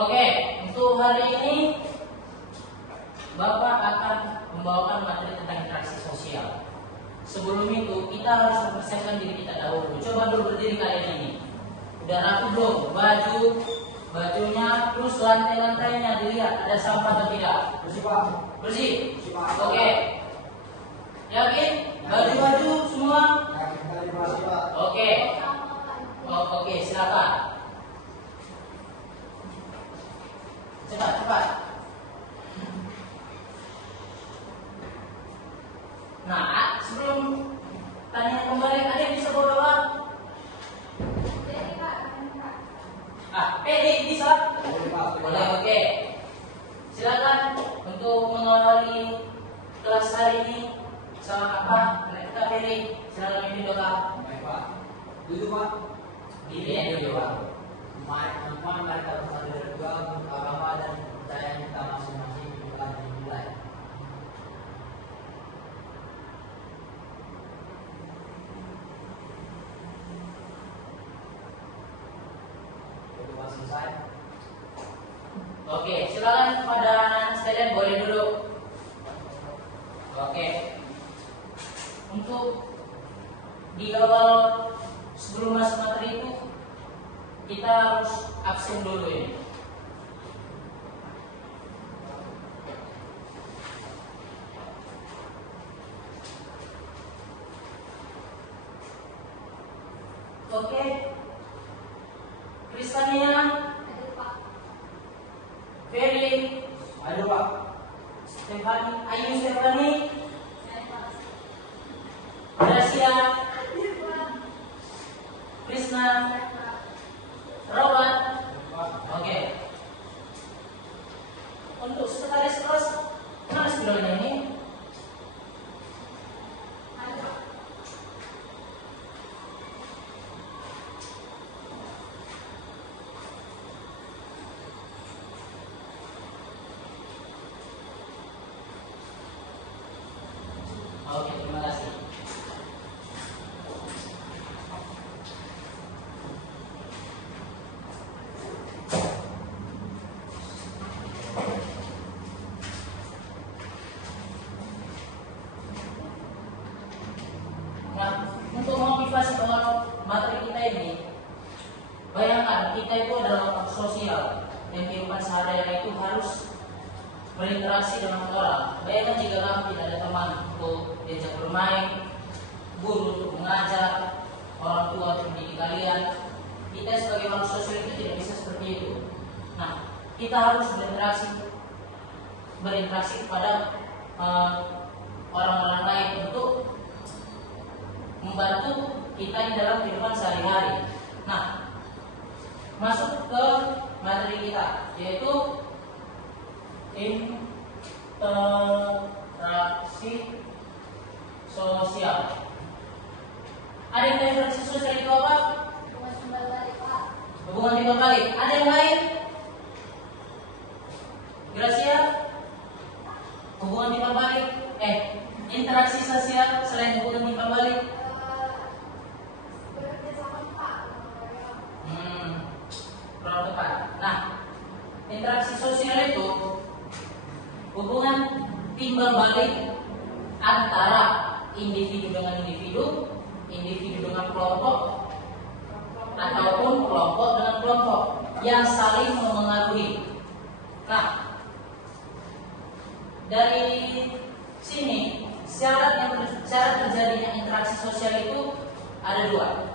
Oke, untuk hari ini Bapak akan membawakan materi tentang interaksi sosial. Sebelum itu kita harus mempersiapkan diri kita dahulu. Coba dulu berdiri kalian ini. Udah rapi belum? Bajunya, terus lantai-lantainya dilihat ada sampah atau tidak? Bersih Pak. Bersih. Bersih Pak. Oke. Yakin? Baju-baju semua? Bersih Pak. Oke. Oke, silakan. Cepat. Nah, sebelum tanya kembali, ada yang bisa bawa doa? Pedi bisa? Boleh, oke. Silakan untuk mengawali kelas hari ini sama apa? Kita Pedi, silakan mimpin doa. Baik Pak. Duduk Pak. Duduk Pak. Teman-teman, mari kita bersatu berdua untuk agama dan kepercayaan kita masing-masing telah dimulai. Berdoa selesai. Oke, silakan kepada anak sekalian boleh duduk. Oke. Untuk di awal sebelum masuk materi itu kita harus absen dulu ini. Oke. Kristania, Ferry, Ayo Pak. Stefani, Gracia, Krishna, Robert. Oke. Untuk sekretaris kelas, mana sebenarnya ini? Oke, terima kasih. Nah, untuk memotivasi materi kita ini, bayangkan kita itu adalah makhluk sosial yang kehidupan sehari-hari itu harus berinteraksi dengan orang. Bayangkan jika kamu tidak ada teman untuk diajak bermain, guru untuk mengajar, orang tua untuk mendidik kalian, kita sebagai makhluk sosial itu tidak bisa seperti itu. Nah, kita harus berinteraksi kepada orang-orang lain untuk membantu kita di dalam kehidupan sehari-hari. Nah, masuk ke materi kita, yaitu interaksi sosial. Ada yang tahu interaksi sosial itu apa? Hubungan timbal balik. Ada yang lain? Gracia? Hubungan timbal balik. Interaksi sosial selain hubungan timbal balik. Kurang tepat. Nah, interaksi sosial itu hubungan timbal balik antara individu dengan individu, individu dengan kelompok, ataupun kelompok dengan kelompok yang saling memengaruhi. Nah, dari sini syarat terjadinya interaksi sosial itu ada dua.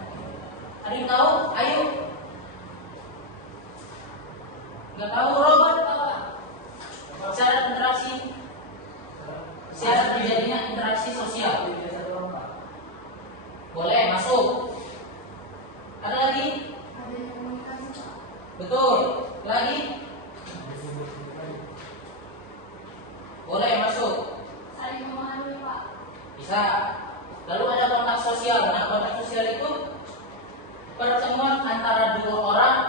Ada yang tahu? Ayo. Nggak tahu, Robert? Syarat terjadinya interaksi sosial. Boleh masuk. Ada lagi? Betul. Lagi? Boleh masuk. Bisa. Lalu ada kontak sosial. Nah, kontak sosial itu pertemuan antara dua orang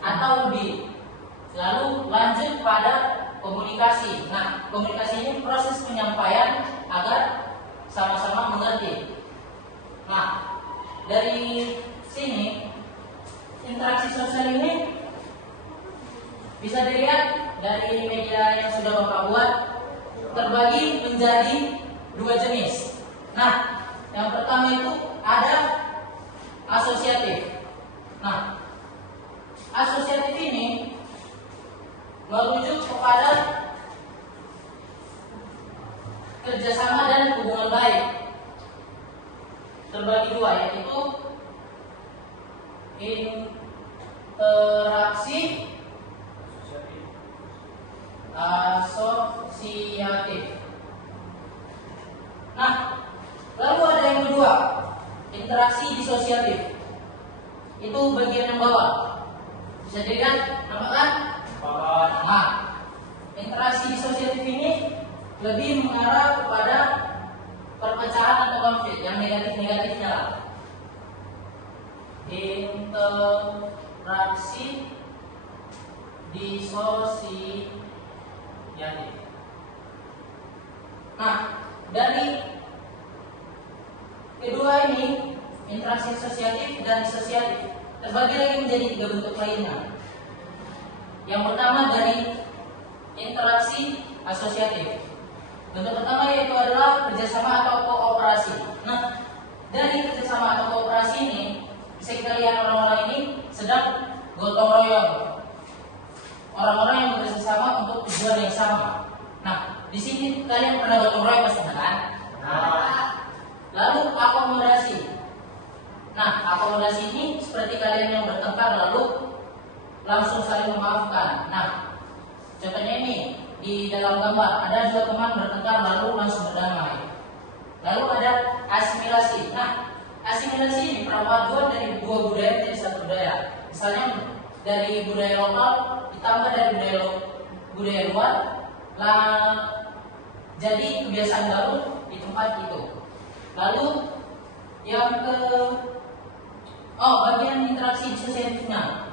atau lebih, lalu lanjut pada komunikasi. Nah, komunikasi ini proses penyampaian agar sama-sama mengerti. Nah, dari sini interaksi sosial ini Bisa dilihat dari media yang sudah Bapak buat terbagi menjadi dua jenis. Nah, yang pertama itu ada asosiatif. Nah, asosiatif ini merujuk kepada kerjasama dan hubungan baik. Terbagi dua, yaitu interaksi asosiatif. Nah, lalu ada yang kedua, interaksi disosiatif. Itu bagian yang bawah. Bisa dilihat, nampak kan? Nah, interaksi disosiatif ini lebih mengarah kepada perpecahan atau konflik yang negatif-negatifnya lah. Interaksi disosiatif. Nah, dari kedua ini, interaksi asosiatif dan disosiatif, terbagi lagi menjadi tiga bentuk lainnya. Yang pertama dari interaksi asosiatif. Bentuk pertama yaitu adalah kerjasama atau kooperasi. Nah, dari kerjasama atau kooperasi ini bisa kita lihat orang-orang ini sedang gotong royong. Orang-orang yang bekerjasama untuk tujuan yang sama. Nah, di sini kalian pernah gotong royong pasti kan? Lalu akomodasi. Nah, akomodasi ini seperti kalian yang bertengkar lalu langsung saling memaafkan. Nah, contohnya ini di dalam gambar ada dua teman bertengkar lalu langsung berdamai. Lalu ada asimilasi. Nah, asimilasi ini perpaduan dari dua budaya menjadi satu budaya. Misalnya dari budaya lokal ditambah dari budaya luar, jadi kebiasaan baru di tempat itu. Lalu yang bagian interaksi disosiatifnya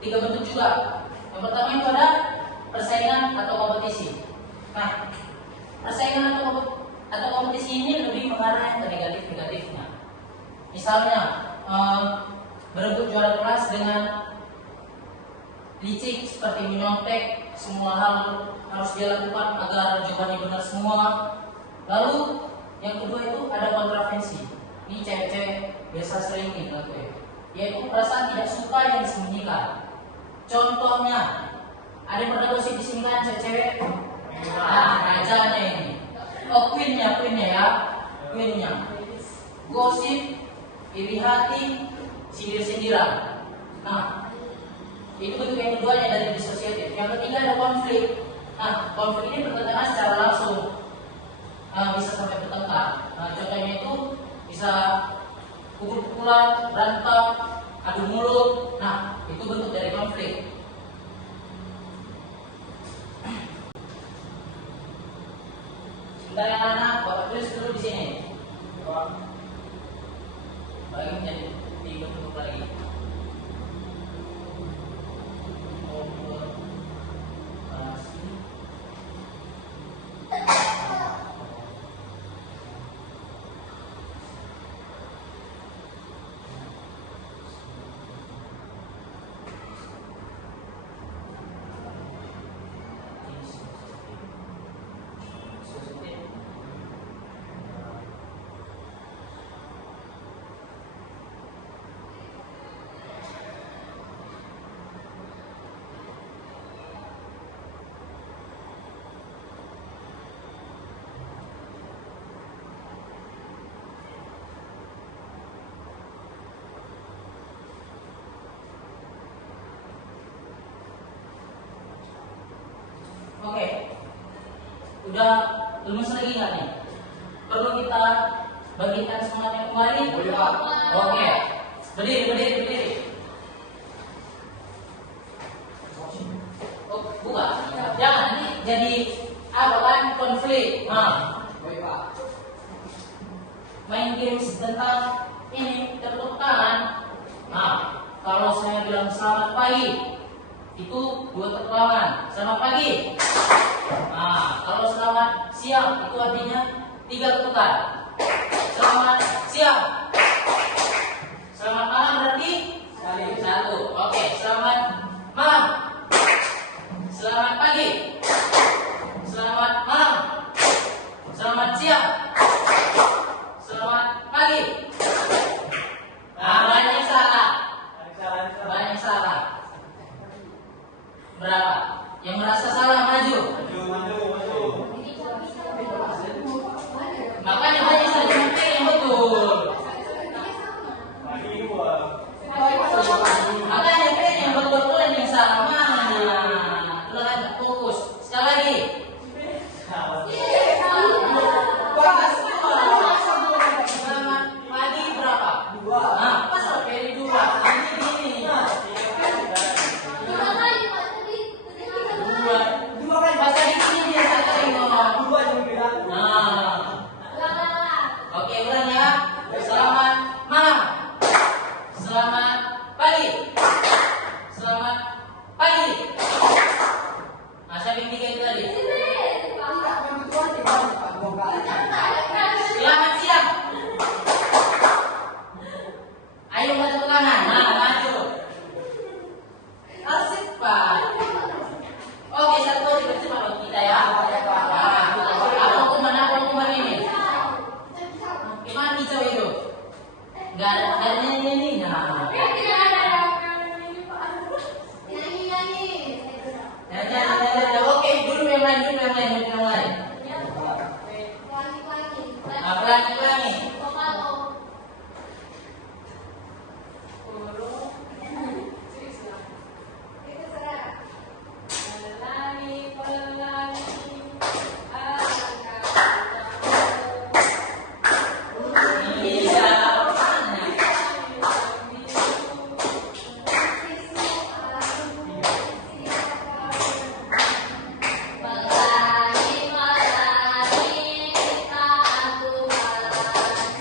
tiga bentuk juga. Yang pertama itu ada persaingan atau kompetisi. Nah, persaingan atau kompetisi ini lebih mengarah ke negatifnya. Misalnya berebut juara kelas dengan licik seperti menyontek, semua hal harus dia lakukan agar jawabannya benar semua. Lalu yang kedua itu ada kontravensi. Ini cewek-cewek biasa sering dilakukan, yaitu perasaan tidak suka yang disembunyikan. Contohnya, ada yang pernah gosip di sini kan cewek-cewek? Nah, rajanya ini. Oh, queennya ya. Gosip, iri hati, sindir-sindiran. Nah, itu bentuk yang keduanya dari disosiatif. Yang ketiga ada konflik. Nah, konflik ini bertentangan secara langsung. Bisa sampai bertengkar. Nah, contohnya itu bisa pukul-pukulan, berantem, adu mulut. Nah, itu bentuk dari konflik. Sebentar ya anak, Bapak tulis dulu di sini. Bagi menjadi tiga bentuk lagi. Oke, udah lulus lagi nggak nih? Perlu kita bagikan semuanya kembali? Oke, berdiri. Oh, bukan, jangan nanti jadi apa kan konflik. Nah, main games tentang ini tepuk tangan. Nah, kalau saya bilang selamat pagi, itu dua tepuk tangan. Selamat pagi. Nah, kalau selamat siang itu artinya tiga ketukan. Selamat siang. Selamat malam berarti satu. Oke, selamat malam. Nggak ada nyanyi. Nah, nyanyi. Oke, dulu yang lain. Pelangi. Bisa mana?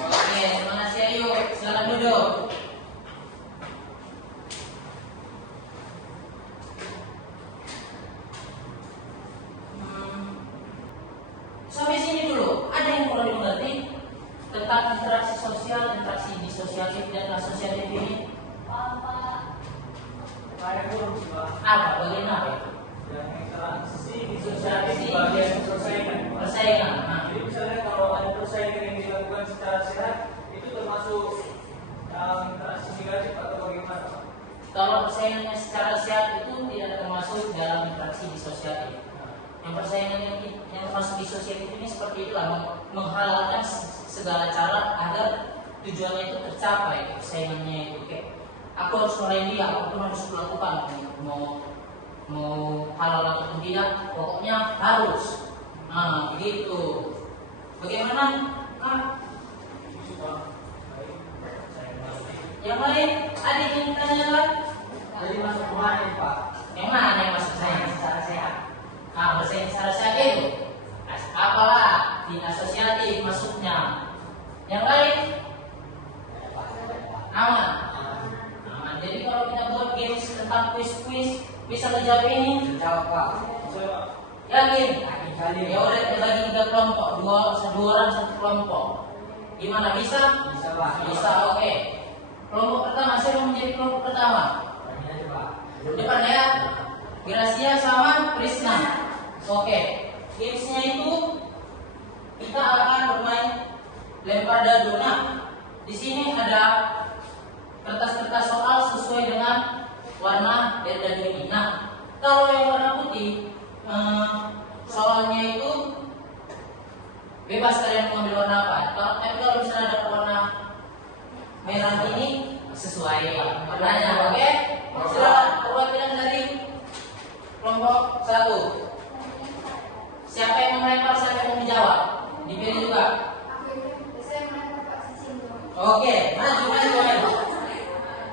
Oke, terima kasih. Ayo, silakan duduk. Sampai sini dulu. Ada yang perlu dimengerti tentang interaksi sosial, interaksi disosiatif dan asosiatif ini? Apa? Bagaimana apa itu? Yang interaksi Sosialisasi. disosialisasi bagian persaingan. Persaingan. Nah, Jadi misalnya kalau ada persaingan yang dilakukan secara sehat, itu termasuk interaksi negatif atau bagaimana, Pak? kalau persaingannya secara sehat itu tidak termasuk dalam interaksi disosiatif. Yang persaingan yang termasuk disosiatif ini seperti itulah, menghalalkan segala cara agar tujuannya itu tercapai. Persaingannya itu kayak aku harus meraih dia, apapun harus kulakukan, mau halal ataupun tidak, pokoknya harus. Nah, begitu. Bagaimana? Yang lain ada yang tanyakan? Jadi masuk kemana ini, Pak? Yang mana yang masuk saya? Secara sehat. Bersaing secara sehat itu apalah tidak asosiatif masuknya. Yang lain aman. Jadi kalau kita buat games tentang quiz bisa menjawab ini. Jawab, Pak. Yakin? Yakin kali. Ya udah kita bagi 3 kelompok, dua orang satu kelompok. Gimana, bisa? Bisa, Pak. Bisa, oke. Kelompok pertama, siapa menjadi kelompok pertama? Ini aja, Pak. Depan ya. Gracia sama Krisna. Oke. Gamesnya itu kita akan bermain lempar dadu. Nah, di sini ada kertas-kertas soal sesuai dengan warna dari dadu ini. Nah, kalau yang warna putih, soalnya itu bebas kalian mengambil warna apa. Tapi kalau misalnya ada warna merah ini sesuai warnanya, oke? Silakan perwakilan dari kelompok 1. Siapa yang melempar, siapa yang menjawab? Dipilih juga. Oke, maju.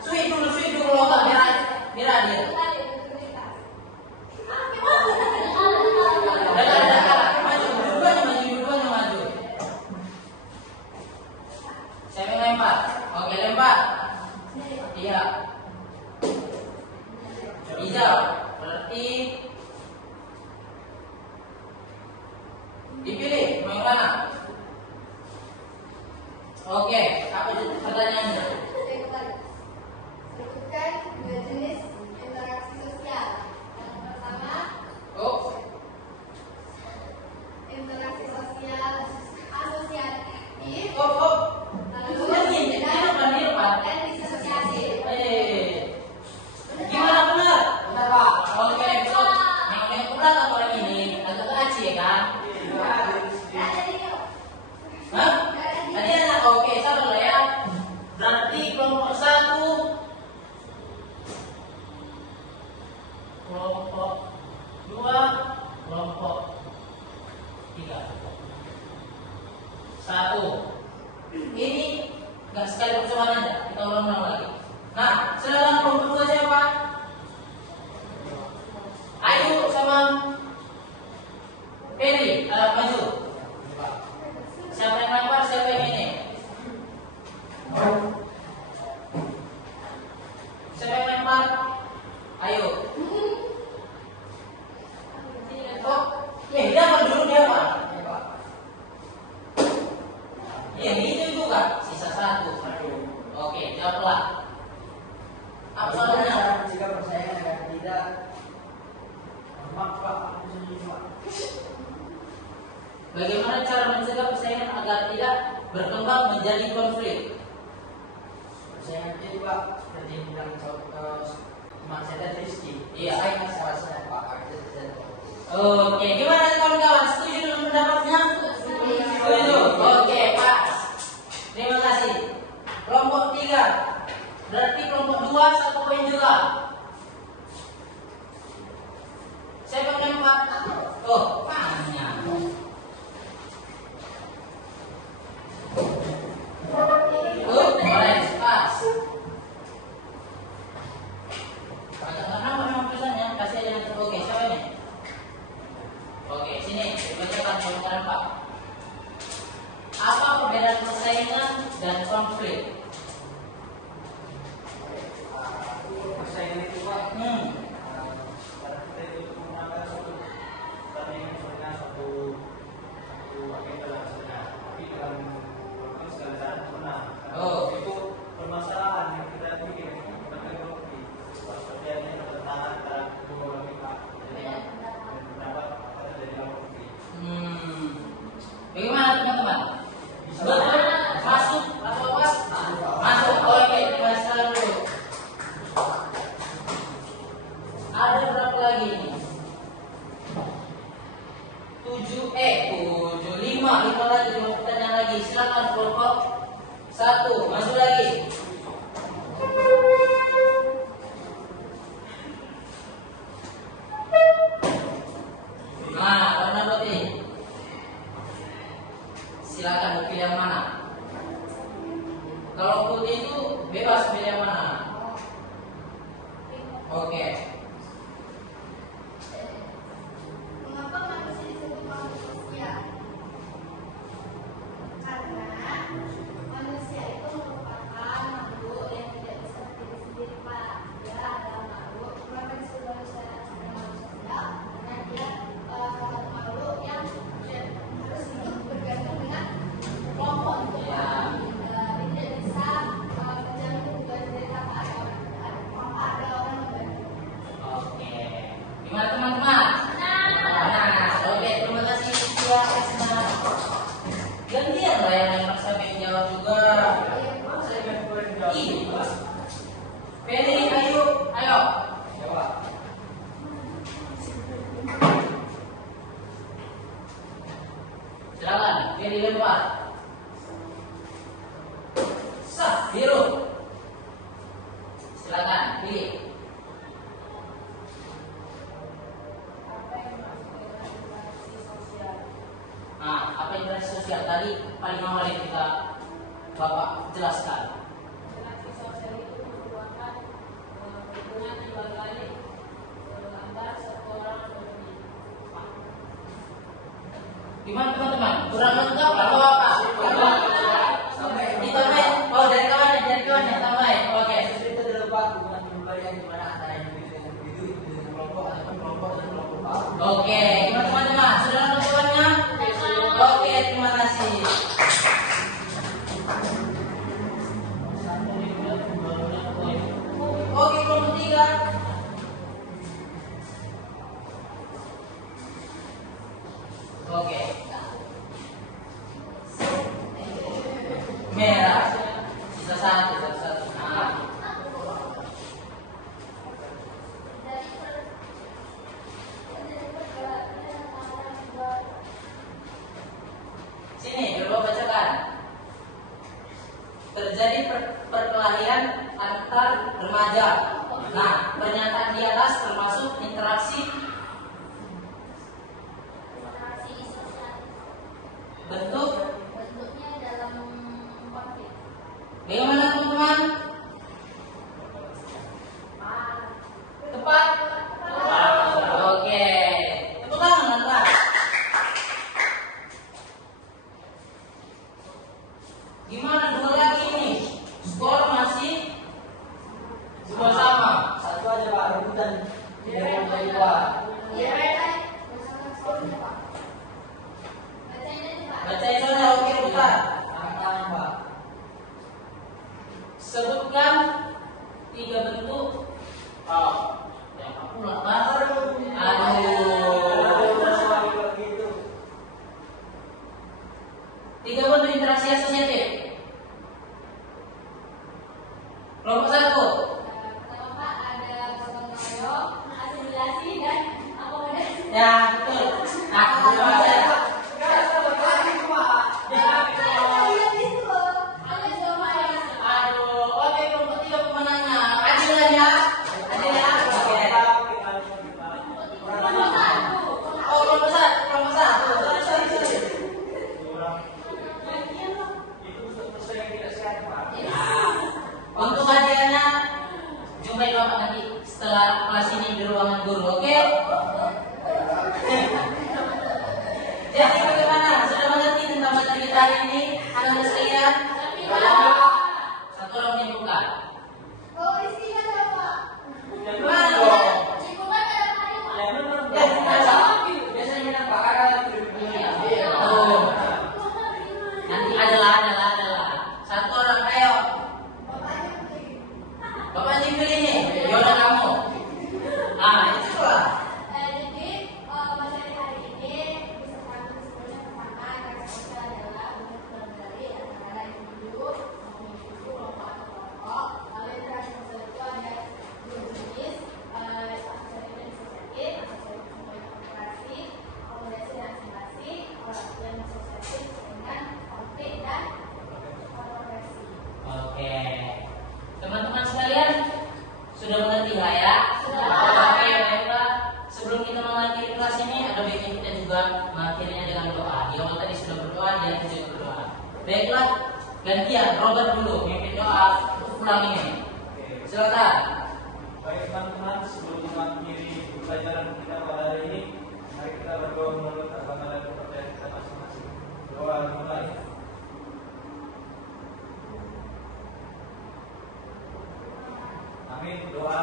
Sweet dulu lomba merah dia. Maju, dua-duanya maju. Siapa yang lempar? Oke, lempar. Iya. Hijau. Berarti dipilih mau yang mana? Oke, apa pertanyaannya? Sebutkan 2 jenis interaksi sosial. Yang pertama, interaksi sosial asosiatif. Lalu Ini depan. dan disosiatif. Gimana benar? Benar, Pak. Oke, betul. Yang benar apa orang ini? Agak kacau kan? Hah? Tadi anak oke, sabar lah ya. Berarti kelompok 1, kelompok 2, kelompok 3. 1. Ini nggak sekali percobaan aja, kita ulang-ulang lagi. Nah, silakan kelompok 2 siapa? Ayu sama Peri, maju. Siapa yang lempar, siapa yang ini? Siapa yang lempar? Ayo. Dia apa dulu dia apa? Yang itu juga, sisa 1. Oke, jawablah. Apa soalnya? Jika persaingan agar tidak Pak. Bagaimana cara mencegah persaingan agar tidak berkembang menjadi konflik? seperti yang bilang teman saya tadi Rizky. Iya. Saya ingat salah Pak Artis dan Oke, gimana kawan-kawan? Setuju dengan pendapatnya? Setuju. Oke, Pak. Terima kasih. Kelompok 3. Berarti kelompok 2 1 poin juga. Siapa yang 4? Oh, Panya. Boleh, pas. Nama tulisannya, kasih aja nanti. Oke, siapa ini? Oke, sini dibacakan komentar 4. Apa perbedaan persaingan dan konflik? Persaingan itu Pak, karena kita itu memenangkan suatu pertandingan sebenarnya satu agenda lah sebenarnya, tapi dalam melakukan segala cara menang. Oh. Itu permasalahan yang kita bikin kita konflik seperti adanya pertentangan antara kedua belah pihak. Jadi pendapat akan terjadi konflik. Bagaimana teman-teman? Betul? Masuk atau apa? Masuk. Oke, kita sekarang dulu. Ada berapa lagi ini? 5 lagi, 5 pertanyaan lagi. Silakan kelompok 1, masuk lagi. Nah, warna putih. Silakan mau pilih yang mana? Kalau putih itu bebas pilih yang mana. Oke. Mengapa manusia disebut makhluk sosial? Karena manusia itu merupakan makhluk yang tidak bisa berdiri sendiri, Pak. Dia adalah makhluk, kenapa disebut manusia adalah makhluk sosial? Karena dia salah satu makhluk yang harus hidup bergantung dengan kelompok. Dia tidak bisa menjamin hubungan sendiri tanpa ada orang membantu. Oke. Gimana teman-teman? Nah, oke, terima kasih ya Esna. Gantian lah yang maksa pengen jawab juga. Saya ingin poin jawab. Iya. Penny, ayo. jawab. Silakan, Penny lempar. Sah, biru. Silakan, pilih. Nah, apa interaksi sosial tadi paling awal yang kita Bapak jelaskan. Interaksi sosial itu merupakan hubungan yang berbalik antara satu orang dan lain. Gimana teman-teman? Kurang lengkap atau apa? Ditambahin. Oh, dari kawannya tambahin. Oke. Itu adalah Pak hubungan pribadi yang dimana antara individu dengan individu, individu dengan kelompok, ataupun kelompok dengan kelompok Pak. Oke, gimana teman-teman? Sudah lengkap jawabannya? Oke, terima kasih. Oke, kelompok 3. Oke. Merah. Sisa satu. Nah. Sini, coba bacakan. Terjadi perkelahian antar remaja. Nah, pernyataan di atas termasuk interaksi sosial bentuk. bentuknya dalam konflik. Bagaimana teman-teman? Tepat? Oke. Tepuk tangan Nanda. Gimana dua lagi nih? Skor masih sama. Satu aja Pak, rebutan dari yang tadi Pak. Bacain soalnya, oke bukan? Tangan Pak. Sebutkan 3 bentuk. Oh, yang aku lah kan? Aduh. 3 bentuk interaksi asosiatif. Kelompok 1. Oke. Teman-teman sekalian, sudah mengerti nggak ya? Sudah. Oke, baiklah. Sebelum kita mengakhiri kelas ini, ada baiknya kita juga mengakhirinya dengan doa. Di awal tadi sudah berdoa, dia juga berdoa. Baiklah, gantian, Robert dulu mimpin doa pulang ini. Oke. Silakan. Baik teman-teman, sebelum mengakhiri pelajaran kita pada hari ini, mari kita berdoa menurut agama dan kepercayaan kita masing-masing. Doa dimulai. Amin. Doa